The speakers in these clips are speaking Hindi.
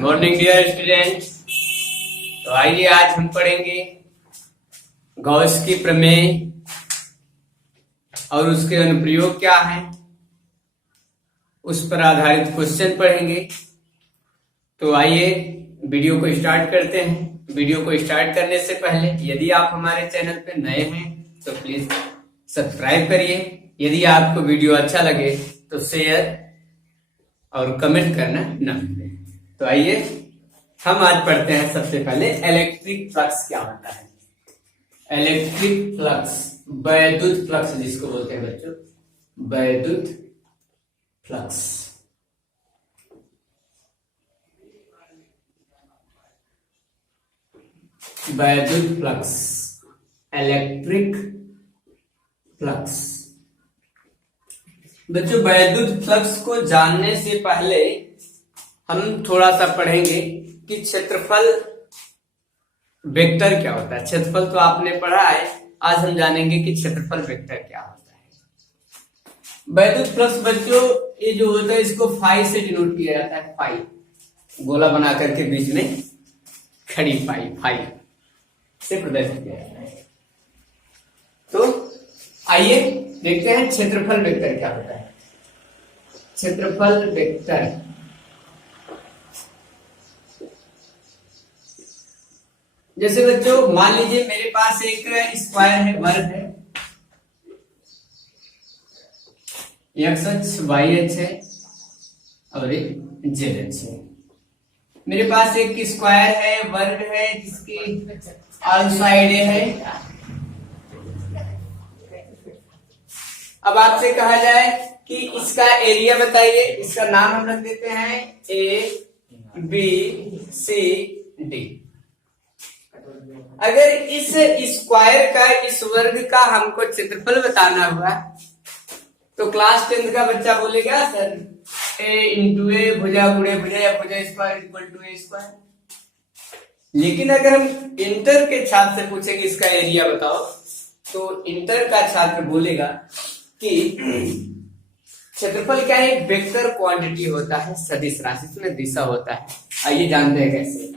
Morning dear students. तो आइए आज हम पढ़ेंगे गॉस की प्रमेय और उसके अनुप्रयोग क्या है, उस पर आधारित क्वेश्चन पढ़ेंगे। तो आइए वीडियो को स्टार्ट करते हैं। वीडियो को स्टार्ट करने से पहले यदि आप हमारे चैनल पे नए हैं तो प्लीज सब्सक्राइब करिए। यदि आपको वीडियो अच्छा लगे तो शेयर और कमेंट करना न भूलें। तो आइए हम आज पढ़ते हैं। सबसे पहले इलेक्ट्रिक फ्लक्स क्या होता है। इलेक्ट्रिक फ्लक्स, वैद्युत फ्लक्स जिसको बोलते हैं बच्चों, वैद्युत फ्लक्स। वैद्युत फ्लक्स, इलेक्ट्रिक फ्लक्स। बच्चों वैद्युत फ्लक्स को जानने से पहले हम थोड़ा सा पढ़ेंगे कि क्षेत्रफल वेक्टर क्या होता है। क्षेत्रफल तो आपने पढ़ा है, आज हम जानेंगे कि क्षेत्रफल वेक्टर क्या होता है। वैद्युत फ्लक्स बच्चों ये जो होता है इसको फाई से डिनोट किया जाता है। फाई गोला बना करके बीच में खड़ी फाई से प्रदर्शित किया जाता है। तो आइए देखते हैं क्षेत्रफल वेक्टर क्या होता है। क्षेत्रफल वेक्टर जैसे बच्चों मान लीजिए मेरे पास एक स्क्वायर है, वर्ग है, एक्स अक्ष वाई अक्ष है और एक जेड अक्ष है। मेरे पास एक स्क्वायर है, वर्ग है जिसकी ऑल साइड है। अब आपसे कहा जाए कि इसका एरिया बताइए। इसका नाम हम रख देते हैं ए बी सी डी। अगर इस स्क्वायर का, इस वर्ग का हमको क्षेत्रफल बताना हुआ तो क्लास 10th का बच्चा बोलेगा सर ए इंटू ए भुजा गुणे भुजा या भुजा square equal to A square. लेकिन अगर हम इंटर के छात्र से पूछेंगे इसका एरिया बताओ तो इंटर का छात्र बोलेगा कि क्षेत्रफल क्या है, वेक्टर क्वांटिटी होता है, सदिश राशि, इसमें दिशा होता है। आइए जानते हैं कैसे।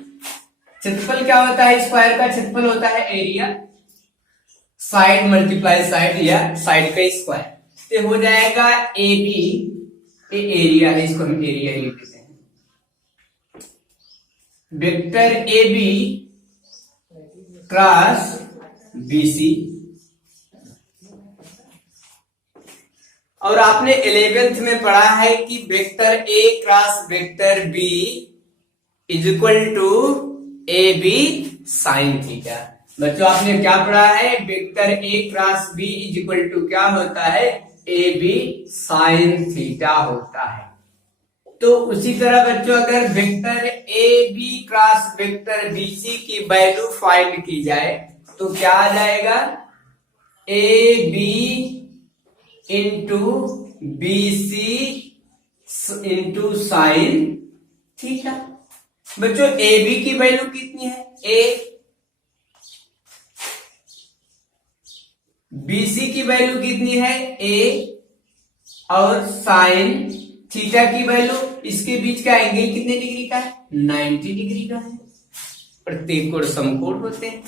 क्षेत्रफल क्या होता है, स्क्वायर का क्षेत्रफल होता है एरिया, साइड मल्टीप्लाई साइड या साइड का स्क्वायर। तो हो जाएगा ए बी, एरिया है, इसको हम एरिया लिख देते हैं। Vector A B cross B C. और आपने 11th में पढ़ा है कि vector A cross vector B is equal to A B sine theta. बच्चों आपने क्या पढ़ा है, vector A cross B is equal to क्या होता है, ए बी साइन थीटा होता है। तो उसी तरह बच्चों अगर vector A B cross vector B C की वैल्यू फाइंड की जाए तो क्या आ जाएगा, A B into B C into sine theta. बच्चों ए बी की वैल्यू कितनी है, ए, बी सी की वैल्यू कितनी है, ए, और साइन थीटा की वैल्यू, इसके बीच का एंगल कितने डिग्री का है, 90 डिग्री का है। प्रत्येक कोण समकोण होते हैं।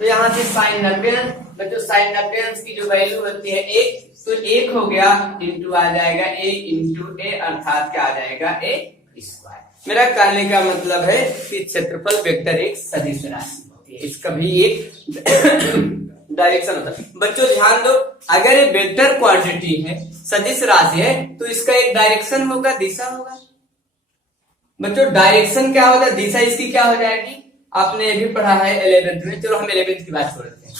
तो यहां से साइन 90 बच्चों, साइन 90 की जो वैल्यू होती है एक, तो एक हो गया इंटू आ जाएगा ए इंटू ए, अर्थात क्या आ जाएगा ए स्क्वायर। मेरा कहने का मतलब है कि क्षेत्रफल वेक्टर एक सदिश राशि होती है, इसका भी एक डायरेक्शन होता है। बच्चों ध्यान दो, अगर ये वेक्टर क्वांटिटी है, सदिश राशि है, तो इसका एक डायरेक्शन होगा, दिशा होगा। बच्चों डायरेक्शन क्या होगा, दिशा इसकी क्या हो जाएगी, आपने ये भी पढ़ा है 11th में। चलो हम 11th की बात छोड़ देते हैं।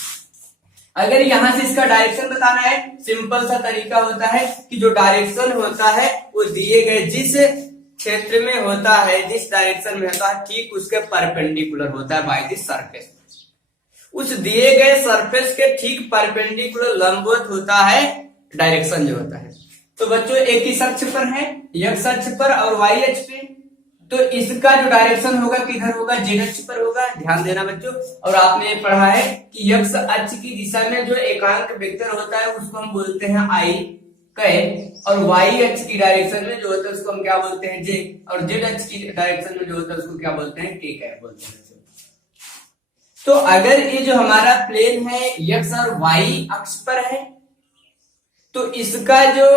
अगर यहां से इसका डायरेक्शन बताना है, सिंपल सा तरीका होता है कि जो डायरेक्शन होता है वो दिए गए जिस क्षेत्र में होता है, जिस डायरेक्शन में होता है, ठीक उसके परपेंडिकुलर होता है बाय द सरफेस। उस दिए गए सरफेस के ठीक परपेंडिकुलर लंबवत होता है डायरेक्शन जो होता है। तो बच्चों एक ही अक्ष पर है, एक्स अक्ष पर और वाई अक्ष पे, तो इसका जो डायरेक्शन होगा किधर होगा, जेड अक्ष पर होगा। ध्यान देना बच्चों। और आपने पढ़ा है कि एक्स अक्ष की दिशा में जो एकांक वेक्टर होता है उसको हम बोलते हैं आई है और वाई अक्ष की डायरेक्शन में जो होता है उसको हम क्या बोलते हैं जे, और जेड अक्ष की डायरेक्शन में जो होता है उसको क्या बोलते हैं के कैप बोलते हैं। तो अगर ये जो हमारा प्लेन है एक्स और वाई अक्ष पर है तो इसका जो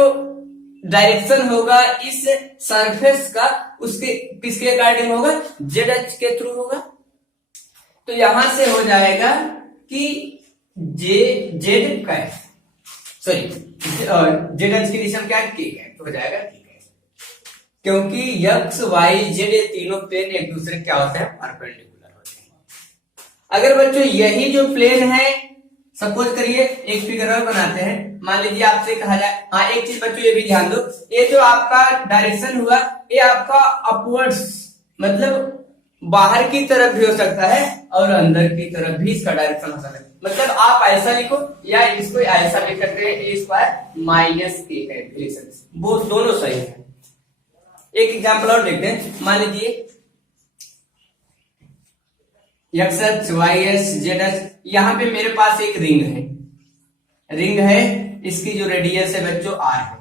डायरेक्शन होगा इस सरफेस का उसके किसके अकॉर्डिंग होगा, जेड अक्ष के थ्रू होगा। तो यहां से हो जाएगा कि जे जेड का सॉरी जेड अक्ष की दिशा में क्या है के है, तो हो जाएगा ठीक है, क्योंकि एक्स वाई जेड ये तीनों प्लेन एक दूसरे क्या होते हैं परपेंडिकुलर होते हैं। अगर बच्चों यही जो प्लेन है, सपोज करिए एक फिगर और बनाते हैं, मान लीजिए आपसे कहा जाए, हाँ एक चीज बच्चों ये भी ध्यान दो, ये जो आपका डायरेक्शन हुआ ये आपका अपवर्ड्स मतलब बाहर की तरफ भी हो सकता है और अंदर की तरफ भी इसका डायरेक्शन हो सकता है। मतलब आप ऐसा लिखो या इसको ऐसा लिख सकते हैं ए स्क्वायर माइनस के कैलकुलेशन, वो दोनों सही है। एक एग्जांपल और देखते हैं, मान लीजिए एक्स अक्ष वाई अक्ष जेड अक्ष, यहाँ पे मेरे पास एक रिंग है, इसकी जो रेडियस है बच्चों आर है।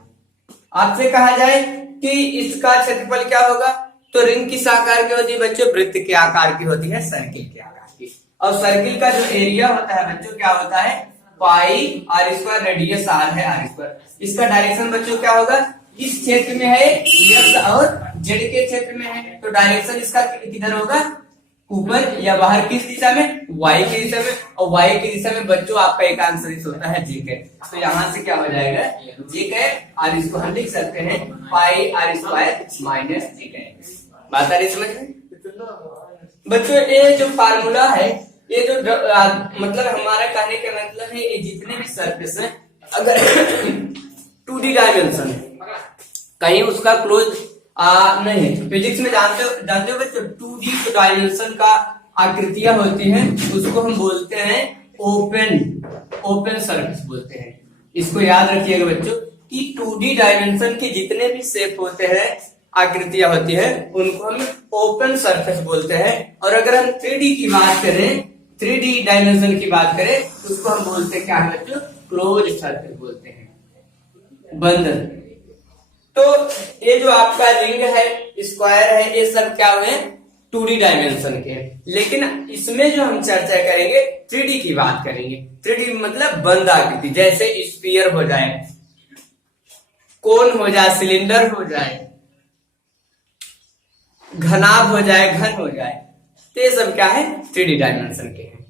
आपसे कहा जाए कि इसका क्षेत्रफल क्या होगा, तो रिंग किस आकार की होती है बच्चों, वृत्त के आकार की होती है, सर्किल के आकार की। और सर्किल का जो एरिया होता है बच्चों क्या होता है पाई आर स्क्वायर, रेडियस आर है आर स्क्वायर। इसका डायरेक्शन बच्चों क्या होगा, इस क्षेत्र में है एक्स और जेड के क्षेत्र में है, तो डायरेक्शन इसका किधर होगा, ऊपर या बाहर, किस दिशा में, वाई की दिशा में। और वाई की दिशा में बच्चों आपका एक आंसर होता है जे के, तो यहाँ से क्या हो जाएगा जे के आर, इसको हम लिख सकते हैं पाई आर स्क्वायर माइनस जे के। बात आ रही समझ में बच्चों? ये जो फार्मूला है, ये जो मतलब हमारा कहने का मतलब है, ये जितने भी सरफेस है अगर 2D डायमेंशन है कहीं उसका क्लोज नहीं है, फिजिक्स में जानते हो बच्चों 2D डायमेंशन का आकृतियां होती हैं उसको हम बोलते हैं ओपन सरफेस बोलते हैं। इसको याद रखिएगा बच्चों कि 2D डायमेंशन के जितने भी शेप होते हैं, आकृतियां होती है, उनको हम ओपन सरफेस बोलते हैं। और अगर हम 3D की बात करें, 3D डायमेंशन की बात करें तो उसको हम बोलते हैं क्या है बच्चों, क्लोज सरफेस बोलते हैं, बंद। तो ये जो आपका रिंग है, स्क्वायर है, ये सब क्या हुए 2D डायमेंशन के, लेकिन इसमें जो हम चर्चा करेंगे 3D की बात करेंगे। 3D मतलब बंद आकृति, जैसे स्फीयर हो जाए, कोन हो जाए, सिलेंडर हो जाए, घनाभ हो जाए, घन हो जाए, तो ये सब क्या है 3D डायमेंशन के हैं।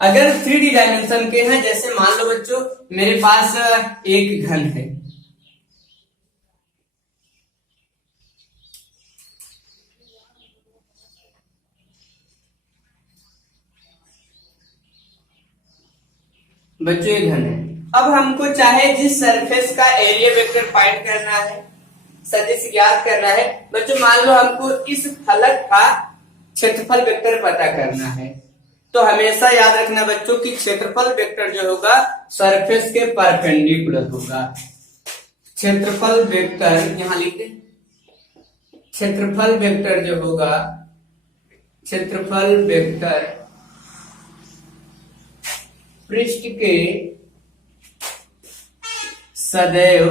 अगर 3D डायमेंशन के हैं, जैसे मान लो बच्चों मेरे पास एक घन है, बच्चों ये घन है। अब हमको चाहे जिस सरफेस का एरिया वेक्टर फाइंड करना है, सदिश ज्ञात करना है बच्चों, मान लो हमको इस फलक का क्षेत्रफल वेक्टर पता करना है, तो हमेशा याद रखना बच्चों कि क्षेत्रफल वेक्टर जो होगा सरफेस के परपेंडिकुलर होगा। क्षेत्रफल वेक्टर यहां लिखे, क्षेत्रफल वेक्टर जो होगा, क्षेत्रफल वेक्टर पृष्ठ के सदैव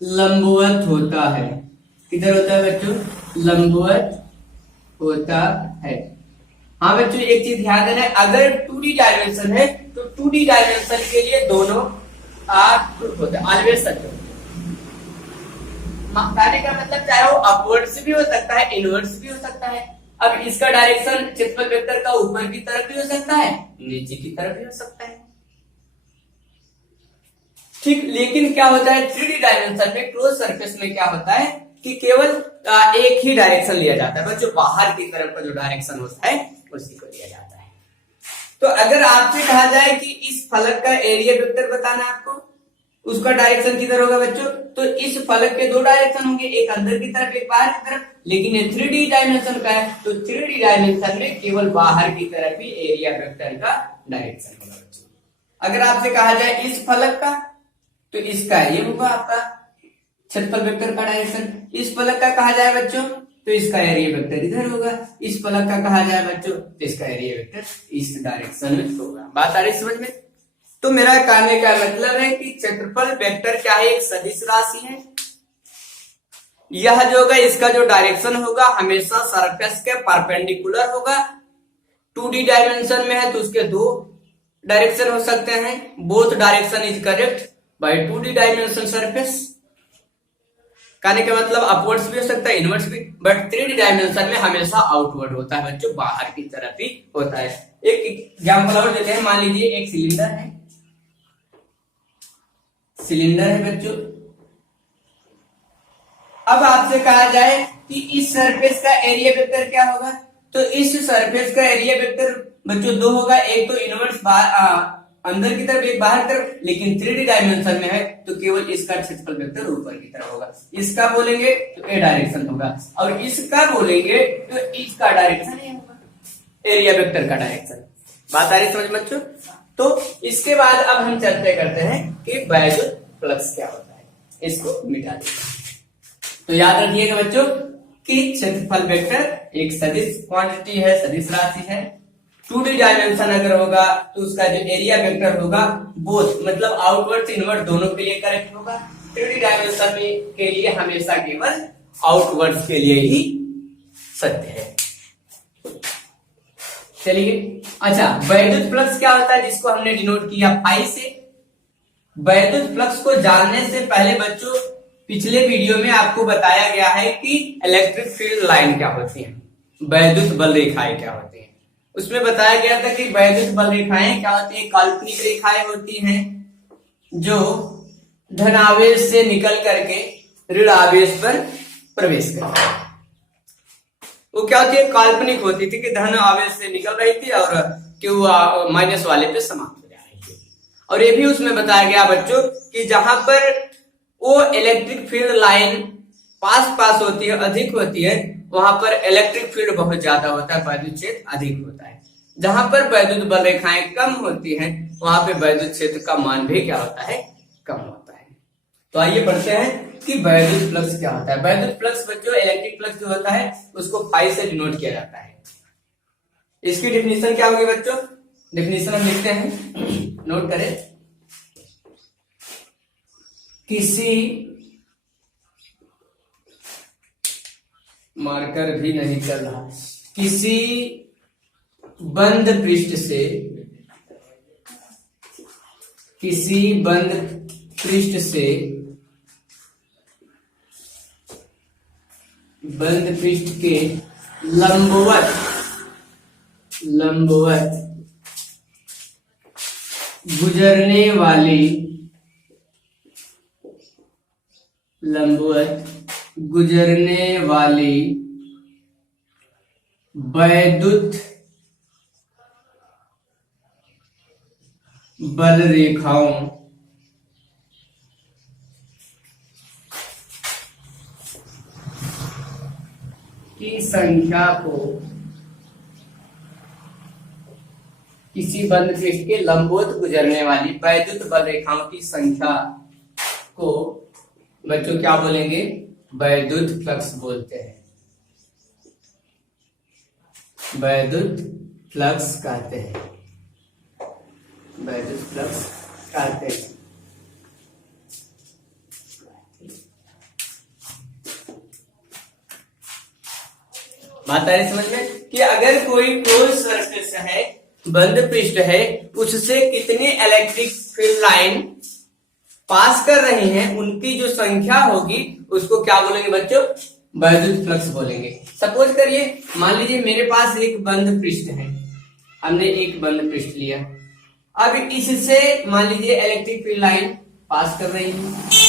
लंबवत होता है। किधर होता है बच्चों, लंबवत होता है। हाँ बच्चों एक चीज ध्यान देना है, अगर 2D डायमेंशन है तो 2D डायमेंशन के लिए दोनों होता है, ऑलवेज सच होता है। कहने का मतलब चाहे वो अपवर्ड्स भी हो सकता है, इनवर्ड्स भी हो सकता है। अब इसका डायरेक्शन क्षेत्रफल वेक्टर का ऊपर की तरफ भी हो सकता है, नीचे की तरफ भी हो सकता है, ठीक। लेकिन क्या होता है 3D डायमेंशन में, क्लोज सरफेस में क्या होता है कि केवल एक ही डायरेक्शन लिया जाता है बच्चों, बाहर की तरफ का जो डायरेक्शन होता है उसी को लिया जाता है। तो अगर आपसे कहा जाए कि इस फलक का एरिया वेक्टर बताना आपको, उसका डायरेक्शन किधर होगा बच्चों, तो इस फलक के दो डायरेक्शन होंगे, एक अंदर की तरफ एक बाहर की तरफ, लेकिन ये 3D डायमेंशन का है तो 3D डायमेंशन में केवल बाहर की तरफ ही एरिया वेक्टर का डायरेक्शन होगा बच्चों। अगर आपसे कहा जाए इस फलक का, तो इसका ये होगा आपका क्षेत्रफल वेक्टर का डायरेक्शन। इस फलक का कहा जाए बच्चों तो इसका एरिया वेक्टर इधर होगा, इस फलक का कहा जाए बच्चों तो इसका एरिया वेक्टर इस डायरेक्शन में होगा। बात आ रही समझ में? तो मेरा कहने का मतलब है कि क्षेत्रफल वेक्टर क्या है, एक सदिश राशि है। यह जो होगा इसका जो डायरेक्शन होगा हमेशा सरफेस के परपेंडिकुलर होगा। 2D डायमेंशन में है तो उसके दो डायरेक्शन हो सकते हैं, both direction is correct by 2D dimension surface. कहने का मतलब अपवर्ड्स भी हो सकता है, इनवर्ड्स भी, बट 3D डायमेंशन में हमेशा आउटवर्ड होता है बच्चों, बाहर की तरफ ही होता है। एक एग्जांपल और देते हैं, मान लीजिए एक सिलेंडर है, सिलेंडर है बच्चों। अब आपसे कहा जाए कि इस सरफेस का एरिया वेक्टर क्या होगा, तो इस सरफेस का एरिया वेक्टर बच्चों दो होगा, एक तो इनवर्स अंदर की तरफ, एक बाहर की तरफ, लेकिन 3D डायमेंशन में है तो केवल इसका क्षेत्रफल वेक्टर ऊपर की तरफ होगा। इसका बोलेंगे तो ए डायरेक्शन होगा, और इसका बोलेंगे तो इसका डायरेक्शन ये होगा, एरिया वेक्टर का डायरेक्शन। बात आ रही समझ बच्चों? तो इसके बाद अब हम चर्चा करते हैं कि वैद्युत फ्लक्स क्या होता है, इसको मिटा देते। तो याद रखिएगा बच्चों कि क्षेत्रफल वेक्टर एक सदिश क्वांटिटी है, सदिश राशि है। 2D डायमेंशन अगर होगा तो उसका जो एरिया वेक्टर होगा बोथ मतलब आउटवर्ड इनवर्ड दोनों के लिए करेक्ट होगा। 3D डायमेंशन में के लिए हमेशा केवल आउटवर्ड के लिए ही सत्य है। चलिए, अच्छा वैद्युत फ्लक्स क्या होता है जिसको हमने डिनोट किया फाई से। वैद्युत फ्लक्स को जानने से पहले बच्चों पिछले वीडियो में आपको बताया गया है कि इलेक्ट्रिक फील्ड लाइन क्या होती है, वैद्युत बल रेखाएं क्या होती है। उसमें बताया गया था कि वैद्युत बल रेखाएं क्या होती है, काल्पनिक रेखाएं होती हैं जो धनावेश से निकल करके ऋण आवेश पर प्रवेश करती है। वो क्या होती है, काल्पनिक होती थी कि धन आवेश से निकल रही थी और क्यू माइनस वाले पे समाप्त हो जा रही थी। और ये भी उसमें बताया गया बच्चों कि जहां पर वो इलेक्ट्रिक फील्ड लाइन पास होती है, अधिक होती है, वहां पर इलेक्ट्रिक फील्ड बहुत ज्यादा होता है, वैद्युत क्षेत्र अधिक होता है। जहां पर वैद्युत बल रेखाएं कम होती हैं वहां पे वैद्युत क्षेत्र का मान भी क्या होता है, कम होता है। तो आइए पढ़ते हैं कि वैद्युत फ्लक्स क्या होता है। वैद्युत फ्लक्स बच्चों इलेक्ट्रिक फ्लक्स जो होता है उसको फाई से डिनोट किया जाता है। इसकी डेफिनेशन क्या होगी बच्चों, डेफिनेशन हम लिखते हैं, नोट करें। किसी मार्कर भी नहीं कर रहा, किसी बंद पृष्ठ से, किसी बंद पृष्ठ से, बंद पृष्ठ के लंबवत गुजरने वाली, लंबवत गुजरने वाली वैद्युत बल रेखाओं की संख्या को, किसी बंद पृष्ठ के लंबवत गुजरने वाली वैद्युत बल रेखाओं की संख्या को बच्चों क्या बोलेंगे, वैद्युत फ्लक्स बोलते हैं, वैद्युत फ्लक्स कहते हैं, वैद्युत फ्लक्स कहते हैं। बात आ रही समझ में कि अगर कोई क्लोज सरफेस है, बंद पृष्ठ है, उससे कितनी इलेक्ट्रिक फील्ड लाइन पास कर रही हैं उनकी जो संख्या होगी उसको क्या बोलेंगे बच्चों, वैद्युत फ्लक्स बोलेंगे। सपोज करिए मान लीजिए मेरे पास एक बंद पृष्ठ है, हमने एक बंद पृष्ठ लिया, अब इससे मान लीजिए इलेक्ट्रिक फील्ड लाइन पास कर रही है।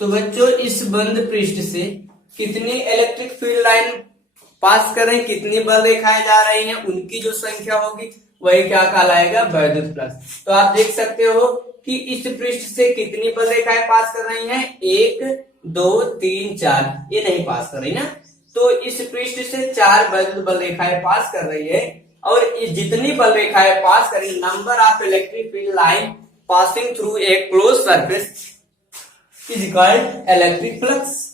तो बच्चों इस बंद पृष्ठ से कितनी इलेक्ट्रिक फील्ड लाइन पास कर रहे हैं, कितनी बल रेखाएं जा रही हैं, उनकी जो संख्या होगी वही क्या कहलाएगा, वैद्युत फ्लक्स। तो आप देख सकते हो कि इस पृष्ठ से कितनी बल रेखाएं पास कर रही हैं, 1 2 3 4, ये नहीं पास कर रही ना, तो इस पृष्ठ से 4 वैद्युत बल रेखाएं पास कर रही है और जितनी बल रेखाएं पास करेंगी, number of electric field line passing through a close surface is called electric flux.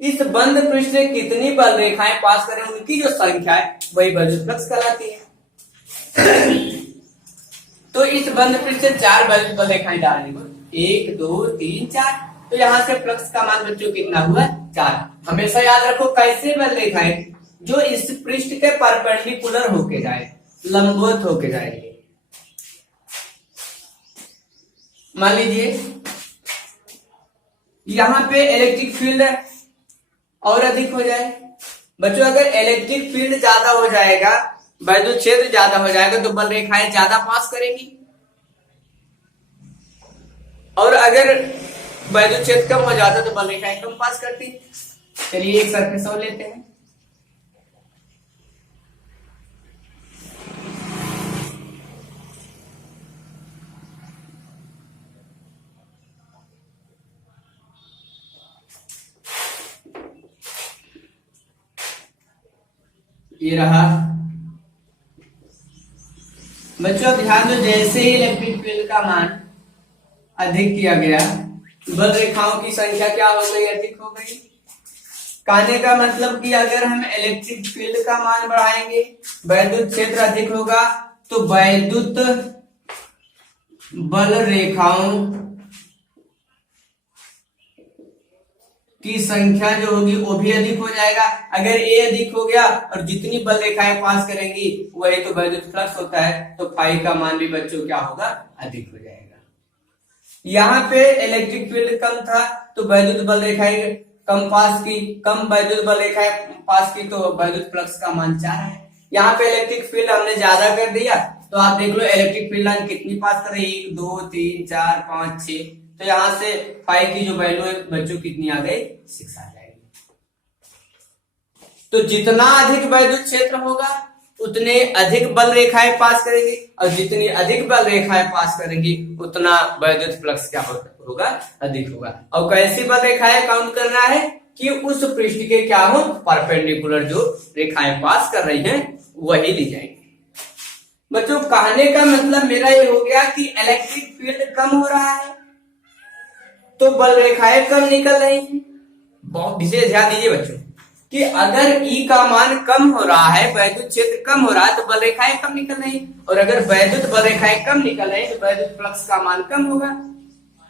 इस बंद पृष्ठ से कितनी बल रेखाएं पास करें उनकी जो संख्या है वही विद्युत फ्लक्स कहलाती है। तो इस बंद पृष्ठ से 4 बल रेखाएं डालनी हो, 1 2 3 4, तो यहां से फ्लक्स का मान बच्चों कितना हुआ 4। हमेशा याद रखो कैसे बल रेखाएं, जो इस पृष्ठ के परपेंडिकुलर होके जाए, लंबवत होके जाएंगे। मान लीजिए यहां पे इलेक्ट्रिक फील्ड और अधिक हो जाए बच्चों, अगर इलेक्ट्रिक फील्ड ज्यादा हो जाएगा, विद्युत क्षेत्र ज्यादा हो जाएगा तो बल रेखाएं ज्यादा पास करेंगी, और अगर विद्युत क्षेत्र कम हो जाता तो बल रेखाएं कम पास करती। चलिए एक सरफेस और लेते हैं। ये रहा बच्चों, ध्यान दो, जैसे ही इलेक्ट्रिक फील्ड का मान अधिक किया गया, बल रेखाओं की संख्या क्या हो गई, अधिक हो गई। कहने का मतलब कि अगर हम इलेक्ट्रिक फील्ड का मान बढ़ाएंगे, विद्युत क्षेत्र अधिक होगा, तो विद्युत बल रेखाओं की संख्या जो होगी वो भी अधिक हो जाएगा। अगर ए अधिक हो गया और जितनी बल रेखाएं पास करेंगी वही तो विद्युत फ्लक्स होता है, तो फाई का मान भी बच्चों क्या होगा, अधिक हो जाएगा। यहाँ पे इलेक्ट्रिक फील्ड कम था तो विद्युत बल रेखाएं कम पास की, कम विद्युत बल रेखाएं पास की तो विद्युत फ्लक्स का मान 4 है। यहाँ पे इलेक्ट्रिक फील्ड हमने ज्यादा कर दिया, तो आप देख लो इलेक्ट्रिक फील्ड लाइन कितनी पास कर रही है, 1 2 3 4 5 6, तो यहां से फाई की जो वैल्यू है बच्चों कितनी आ गई, 6 आ जाएगी। तो जितना अधिक विद्युत क्षेत्र होगा उतने अधिक बल रेखाएं पास करेंगी, और जितनी अधिक बल रेखाएं पास करेंगी उतना विद्युत फ्लक्स क्या होगा, अधिक होगा। और कैसी बल रेखाएं काउंट करना है कि उस पृष्ठ के क्या हो, परपेंडिकुलर जो रेखाएं पास कर रही हैं वही ली जाएंगी। बच्चों कहने का मतलब मेरा ये हो गया कि इलेक्ट्रिक फील्ड कम हो रहा है तो बल रेखाएं कम निकल रही हैं। बहुत विशेष ध्यान दीजिए बच्चों कि अगर ई का मान कम हो रहा है, विद्युत क्षेत्र कम हो रहा है, तो बल रेखाएं कम निकल रही, और अगर वैद्युत बल रेखाएं कम निकल रही तो वैद्युत फ्लक्स का मान कम होगा,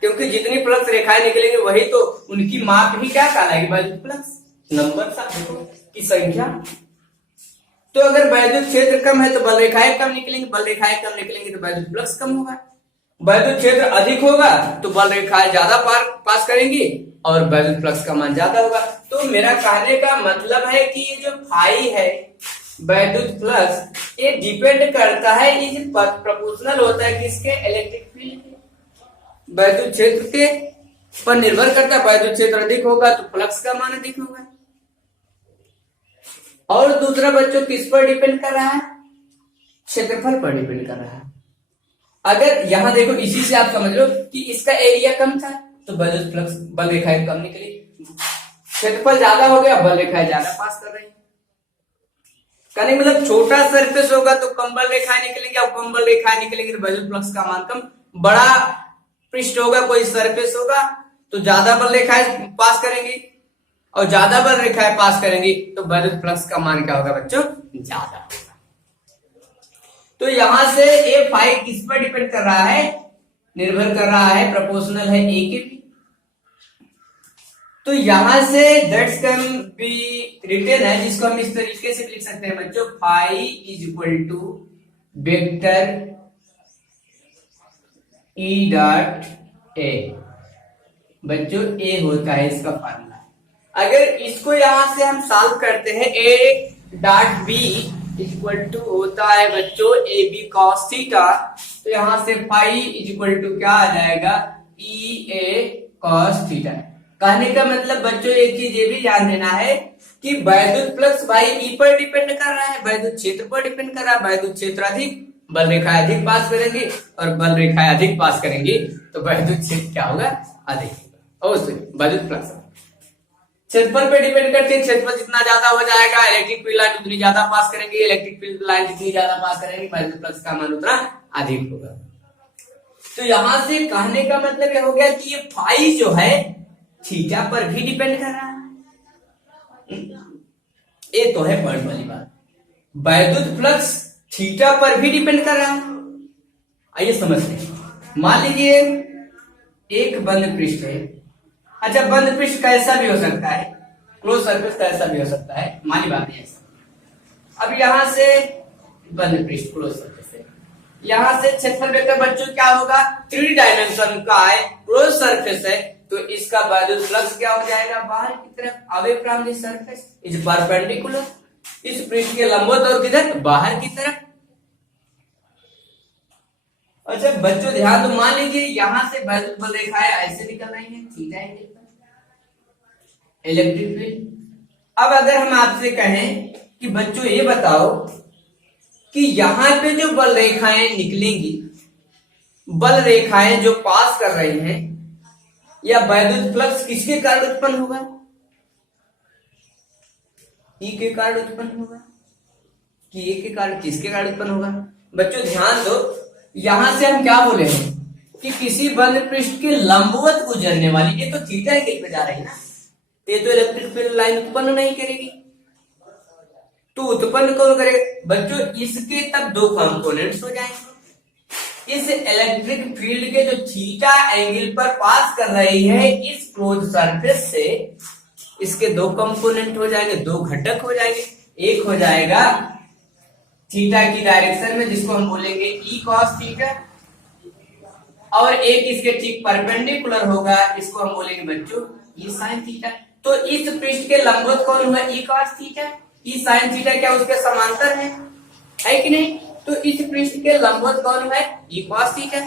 क्योंकि जितनी फ्लक्स रेखाएं निकलेंगी वही तो उनकी माप ही क्या कहलाएगी, वैद्युत फ्लक्स, नंबर की संख्या। तो अगर वैद्युत क्षेत्र कम है तो बल रेखाएं कम निकलेंगी, बल रेखाएं कम निकलेंगी तो वैद्युत फ्लक्स कम होगा। वैद्युत क्षेत्र अधिक होगा तो बल रेखाएं ज्यादा पास करेंगी और वैद्युत फ्लक्स का मान ज्यादा होगा। तो मेरा कहने का मतलब है कि ये जो फाई है वैद्युत फ्लक्स, ये डिपेंड करता है, ये प्रोपोर्शनल होता है किसके, इलेक्ट्रिक फील्ड के, वैद्युत क्षेत्र के पर निर्भर करता है। वैद्युत क्षेत्र अधिक होगा तो फ्लक्स का मान अधिक होगा। और दूसरा बच्चों किस पर डिपेंड कर रहा है, क्षेत्रफल पर डिपेंड कर रहा है। अगर यहां देखो इसी से आप समझ लो कि इसका एरिया कम था तो विद्युत फ्लक्स बल रेखाएं कम निकली, क्षेत्रफल ज्यादा हो गया बल रेखाएं ज्यादा पास कर रही है। कहने मतलब छोटा सरफेस होगा तो कम बल रेखाएं निकलेंगी, और कम बल रेखाएं निकलेंगी तो विद्युत फ्लक्स का मान कम। बड़ा पृष्ठ होगा, कोई सरफेस होगा तो ज्यादा बल रेखाएं पास करेंगी, और ज्यादा बल रेखाएं पास करेंगी तो विद्युत फ्लक्स का मान क्या होगा बच्चों, ज्यादा होगा। तो यहां से ए फाई किस पर डिपेंड कर रहा है, निर्भर कर रहा है, प्रोपोर्शनल है ए के भी। तो यहां से दैट्स कैन बी रिटन है, जिसको हम इस तरीके से लिख सकते हैं बच्चों, phi is equal to vector E dot A. बच्चों ए होता है इसका फार्मूला। अगर इसको यहां से हम सॉल्व करते हैं, A dot B equal to होता है बच्चों ए बी कॉस थीटा, तो यहां से फाई इज इक्वल टू क्या आ जाएगा, ई ए कॉस थीटा। कहने का मतलब बच्चों एक चीज ये भी ध्यान देना है कि वैद्युत फ्लक्स भाई ई पर डिपेंड कर रहा है, वैद्युत क्षेत्र पर डिपेंड कर रहा है। वैद्युत क्षेत्र अधिक, बल रेखाएं अधिक पास करेंगे, और बल रेखाएं अधिक पास करेंगी तो वैद्युत क्षेत्र क्या होगा, अधिक होगा, और वैद्युत फ्लक्स। क्षेत्रफल पे डिपेंड करते हैं, क्षेत्रफल जितना ज्यादा हो जाएगा इलेक्ट्रिक फील्ड लाइन उतनी ज्यादा पास करेंगे, इलेक्ट्रिक फील्ड लाइन जितनी ज्यादा पास करेंगे बायदुल फ्लक्स का मान उतना अधिक होगा। तो यहां से कहने का मतलब यह हो गया कि ये फाई जो है थीटा पर भी डिपेंड कर रहा है। ये तो है पॉइंट वाली बात, वैद्युत फ्लक्स थीटा पर भी डिपेंड कर रहा है। आइए समझते हैं। मान लीजिए एक बंद पृष्ठ है। अच्छा, बंद पृष्ठ कैसा भी हो सकता है, क्लोज सरफेस कैसा भी हो सकता है, मानी बात है ऐसा। अब यहां से बंद पृष्ठ क्लोज सरफेस है, यहां से क्षेत्रफल वेक्टर बच्चों क्या होगा, 3 डायमेंशन का है, क्लोज सरफेस है, तो इसका वैद्युत फ्लक्स क्या हो जाएगा, बाहर की तरफ, away from the surface is perpendicular, इस पृष्ठ के लंबवत और किधर, बाहर की तरफ। अच्छा बच्चों ध्यान दो, मान लीजिए यहां से वैद्युत बल रेखाएं ऐसे निकल रही हैं थीटा एंगल पर, इलेक्ट्रिक फील्ड। अब अगर हम आपसे कहें कि बच्चों ये बताओ कि यहां पे जो बल रेखाएं निकलेंगी, बल रेखाएं जो पास कर रही हैं, या वैद्युत फ्लक्स किसके कारण उत्पन्न होगा, ई के कारण उत्पन्न होगा कि ए के कारण, किसके कारण उत्पन्न होगा। बच्चों ध्यान दो, यहां से हम क्या बोले हैं कि किसी बंद पृष्ठ के लंबवत गुजरने वाली, ये तो थीटा एंगल पे जा रही है ना, ये तो इलेक्ट्रिक फील्ड लाइन उत्पन्न नहीं करेगी, तो उत्पन्न कौन करेगा बच्चों, इसके तब 2 कंपोनेंट्स हो जाएंगे। इस इलेक्ट्रिक फील्ड के जो थीटा एंगल पर पास कर रही है इस क्लोज सरफेस से, इसके 2 कंपोनेंट हो जाएंगे, 2 घटक हो जाएंगे। एक हो जाएगा थीटा की डायरेक्शन में, जिसको हम बोलेंगे ई कॉस थीटा, और एक इसके ठीक परपेंडिकुलर होगा, इसको हम बोलेंगे बच्चों ई साइन थीटा। तो इस पृष्ठ के लंबवत कौन हुआ, ई कॉस थीटा, ई साइन थीटा क्या उसके समांतर है कि नहीं, तो इस पृष्ठ के लंबवत कौन है, ई कॉस थीटा।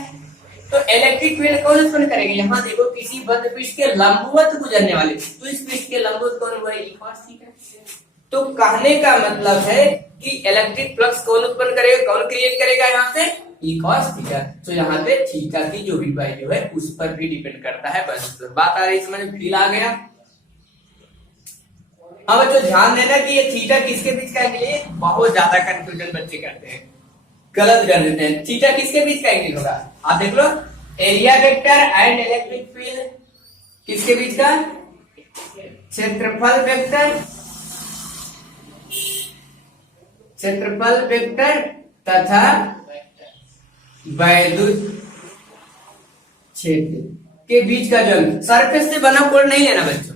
तो इलेक्ट्रिक फील्ड कौन उत्पन्न करेगा, यहां देखो किसी बंद पृष्ठ के लंबवत गुजरने वाले, तो इस पृष्ठ के लंबवत कौन हुआ, ई कॉस थीटा। तो कहने का मतलब है कि इलेक्ट्रिक फ्लक्स कौन उत्पन्न करेगा, कौन क्रिएट करेगा, यहाँ से ई कॉस थीटा। तो यहाँ पे थीटा की जो भी वैल्यू है उस पर भी डिपेंड करता है। बस बात आ रही समझ, फील आ गया। अब बच्चों ध्यान देना कि ये थीटा किसके बीच का एंगल है, बहुत ज्यादा कंफ्यूजन बच्चे करते हैं, गलत कर देते हैं। थीटा किसके बीच का एंगल होगा, आप देख लो, area vector and electric field किसके बीच का, क्षेत्रफल वेक्टर, क्षेत्रफल वेक्टर तथा वैद्युत क्षेत्र के बीच का जो सरफेस से बना कोण नहीं लेना बच्चों,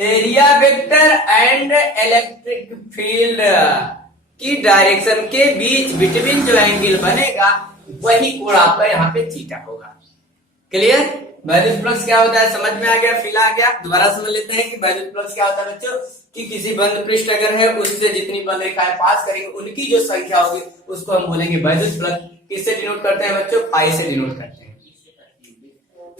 area vector and electric field की डायरेक्शन के बीच बिटवीन जो एंगल बनेगा वही कोण आपका यहाँ पे थीटा होगा। क्लियर, वैद्युत फ्लक्स क्या होता है समझ में आ गया, फील आ गया। दोबारा समझ लेते हैं कि वैद्युत फ्लक्स क्या होता है बच्चों, कि किसी बंद पृष्ठ अगर है उससे जितनी बंद रेखाएं पास करेंगे उनकी जो संख्या होगी उसको हम बोलेंगे वैद्युत फ्लक्स। किससे डिनोट करते हैं बच्चों, फाई से डिनोट करते हैं।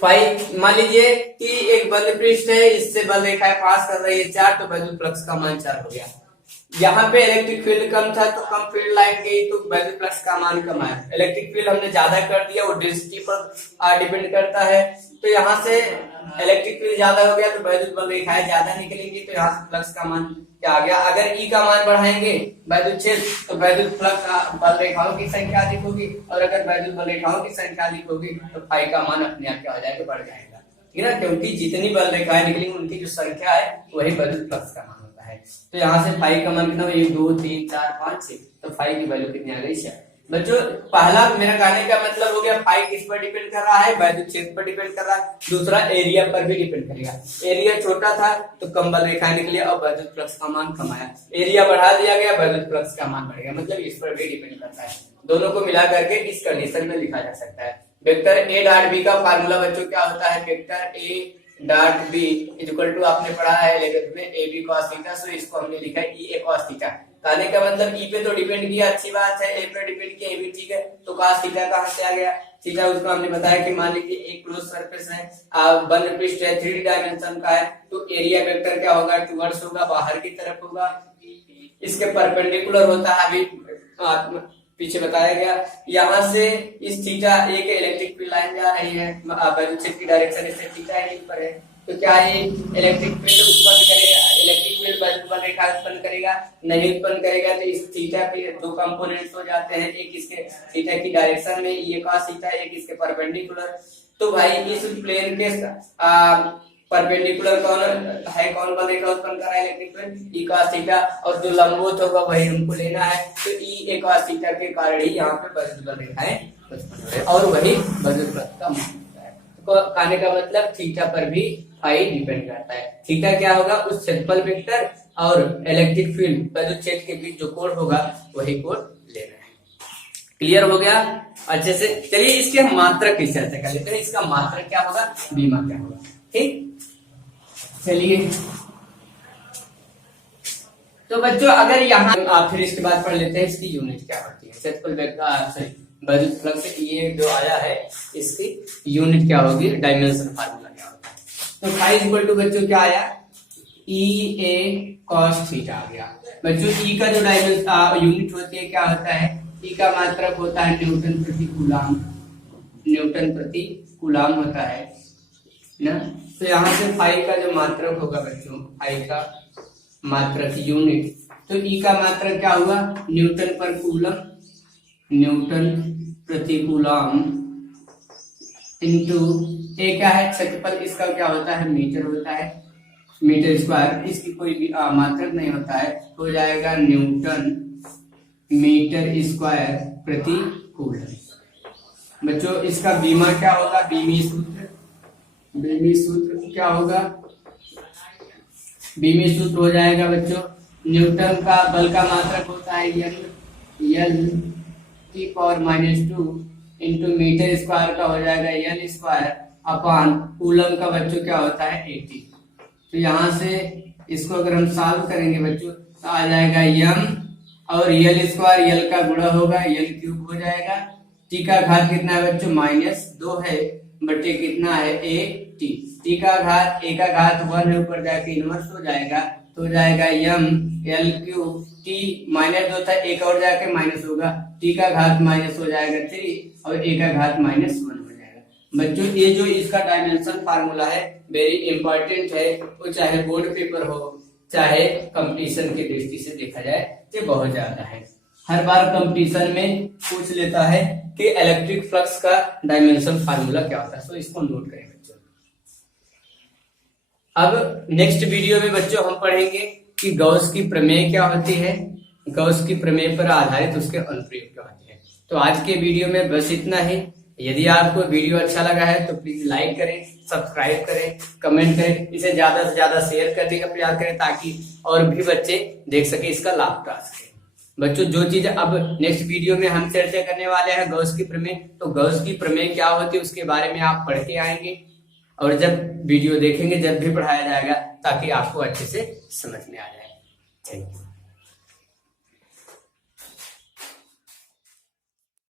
फाई, मान लीजिए कि एक बंद पृष्ठ है, इससे बंद रेखाएं पास कर रही है 4, तो वैद्युत फ्लक्स का मान 4 हो गया। यहाँ पे इलेक्ट्रिक फील्ड कम था तो कम फील्ड लाइन गई तो वैद्युत फ्लक्स का मान कम आया। इलेक्ट्रिक फील्ड हमने ज्यादा कर दिया, वो डेंसिटी पर डिपेंड करता है, तो यहाँ से इलेक्ट्रिक फील्ड ज्यादा हो गया तो वैद्युत बल रेखाएं ज्यादा निकलेंगी, तो यहाँ से फ्लक्स का मान क्या आ गया। अगर ई का मान बढ़ाएंगे वैद्युत क्षेत्र, तो वैद्युत फ्लक्स का बल रेखाओं की संख्या अधिक होगी, और अगर वैद्युत बल रेखाओं की संख्या अधिक होगी तो फाई का मान अपने आप क्या हो जाएगा, बढ़ जाएगा, ठीक है ना, क्योंकि जितनी बल रेखाएं निकलेंगी उनकी जो संख्या है वही वैद्युत फ्लक्स का मान होता है। तो यहाँ से फाई का मान कितना, 1 2 3 4 5 6, तो फाई की वैल्यू कितनी आ गई, 6। बच्चों पहला मेरा कहने का मतलब हो गया फाई किस पर डिपेंड कर रहा है, वैद्युत क्षेत्र पर डिपेंड कर रहा है। दूसरा एरिया पर भी डिपेंड करेगा, एरिया छोटा था तो कम बल रेखाएं निकली और वैद्युत फ्लक्स का मान कम आया, एरिया बढ़ा दिया गया वैद्युत फ्लक्स का मान बढ़ गया, मतलब इस पर भी डिपेंड करता है। दोनों को मिला करके इस कंडीशन में लिखा जा सकता है। वेक्टर ए डॉट बी का फार्मूला बच्चों क्या होता है, vector A dot B equal to आपने पढ़ा है 11th में A B cos theta, so इसको हमने लिखा है ई ए कॉस थीटा। कहने का मतलब ई पे तो डिपेंड किया, अच्छी बात है, ए पे डिपेंड किया, ए भी ठीक है, तो कॉस थीटा कहां से आ गया, थीटा उसको हमने बताया कि मान लीजिए एक क्लोज सरफेस है, बंद पृष्ठ है, 3 डायमेंशन का है, तो एरिया वेक्टर क्या होगा, टुवर्ड्स होगा, बाहर की तरफ होगा, इसके परपेंडिकुलर होता है, अभी पीछे बताया गया। यहाँ से इस थीटा एक इलेक्ट्रिक फील्ड लाइन जा रही है, वैद्युत क्षेत्र की डायरेक्शन इससे थीटा एंगल पर है, तो क्या ये इलेक्ट्रिक फील्ड उत्पन्न करेगा, इलेक्ट्रिक फील्ड वैद्युत रेखा उत्पन्न करेगा? नहीं उत्पन्न करेगा। तो इस थीटा के दो कंपोनेंट्स हो जाते हैं, एक इसके थीटा की डायरेक्शन में ये cos थीटा, एक इसके परपेंडिकुलर। तो भाई इस प्लेन के परपेंडिकुलर कौन है, कौन बनेगा उत्पन्न कर रहा है इलेक्ट्रिक फील्ड? ई cos थीटा, और जो लंबवत होगा वही हमको लेना है। तो ई cos थीटा के कारण ही यहाँ पे वैद्युत रेखाएं उत्पन्न हो रही है और वही वैद्युत पथ का मान होता है। तो कहने का मतलब थीटा पर भी फाई डिपेंड करता है। थीटा क्या होगा? उस क्षेत्रफल वेक्टर और इलेक्ट्रिक फील्ड वैद्युत क्षेत्र के बीच जो कोण होगा वही कोण लेना है। क्लियर हो गया अच्छे से? चलिए इसके हम मात्रक की चर्चा कर लेते हैं। इसका मात्रक क्या होगा, बीमा क्या होगा। ठीक, चलिए तो बच्चों अगर यहाँ आप फिर इसके बाद पढ़ लेते हैं इसकी यूनिट क्या होती है। क्षेत्रफल वेक्टर वैद्युत फ्लक्स ये जो आया है इसकी यूनिट क्या होगी, डायमेंशन फार्मूला क्या होता है। तो फाई इक्वल टू बच्चों क्या आया, ई ए cos थीटा आ गया। बच्चों ई का जो डायमेंशन यूनिट होती है क्या होता है, ई का मात्रक होता है न्यूटन प्रति कूलाम, न्यूटन प्रति कूलाम होता है ना। तो यहाँ से फाई का जो मात्रक होगा बच्चों, फाई का मात्रक यूनिट, तो ई का मात्रक क्या हुआ, न्यूटन पर कूलम, न्यूटन प्रति कूलाम इंटू ए क्या है क्षेत्रफल, इसका क्या होता है मीटर होता है, मीटर स्क्वायर, इसकी कोई भी मात्रक नहीं होता है, हो जाएगा न्यूटन मीटर स्क्वायर प्रति कूलम। बच्चों इसका बीमा क्या होगा, बीमी सूत्र, बीमी सूत्र क्या होगा, बीमी सूत्र हो जाएगा बच्चों न्यूटन का बल का मात्रक होता है यल की पावर -2 इंटू मीटर स्क्वायर का हो जाएगा यल स्क्वायर अपॉन कूलम का बच्चों क्या होता है 80। तो यहाँ से इसको अगर हम सॉल्व करेंगे बच्चों तो आ जाएगा यम और यल स्क्वायर, यल का गुणा होगा यल क्यूब हो जाएगा, टी का घात कितना है बच्चों -2 है बटे कितना है ए टी, टी का घात ए का घात 1 है ऊपर जाके इनवर्स हो जाएगा, तो हो जाएगा यम एल क्यूब, टी -2 था एक और जाके माइनस होगा, टी का घात माइनस हो जाएगा 3 और ए का घात -1 हो जाएगा। बच्चों ये जो इसका डायमेंशन फार्मूला है वेरी इंपॉर्टेंट है, वो चाहे बोर्ड पेपर हो चाहे कंपटीशन की दृष्टि से देखा जाए ये बहुत ज्यादा है। हर बार कंपटीशन में पूछ लेता है कि इलेक्ट्रिक फ्लक्स का डायमेंशन फार्मूला क्या होता है, तो इसको नोट करें बच्चों। अब नेक्स्ट वीडियो में बच्चों हम पढ़ेंगे कि गॉस की प्रमेय क्या होती है, गॉस की प्रमेय पर आधारित उसके अनुप्रयोग क्या होते हैं। तो आज के वीडियो में बस इतना ही। यदि आपको वीडियो अच्छा लगा है तो प्लीज लाइक करें, सब्सक्राइब करें, कमेंट करें, इसे ज्यादा से ज्यादा शेयर करने का प्रयास करें ताकि और भी बच्चे देख सके, इसका लाभ उठा सके। बच्चों जो चीज अब नेक्स्ट वीडियो में हम चर्चा करने वाले हैं गॉस की प्रमेय, तो गॉस की प्रमेय क्या होती है उसके बारे में आप पढ़ के आएंगे और जब वीडियो देखेंगे जब भी पढ़ाया जाएगा ताकि आपको अच्छे से समझ में आ जाए। Thank you.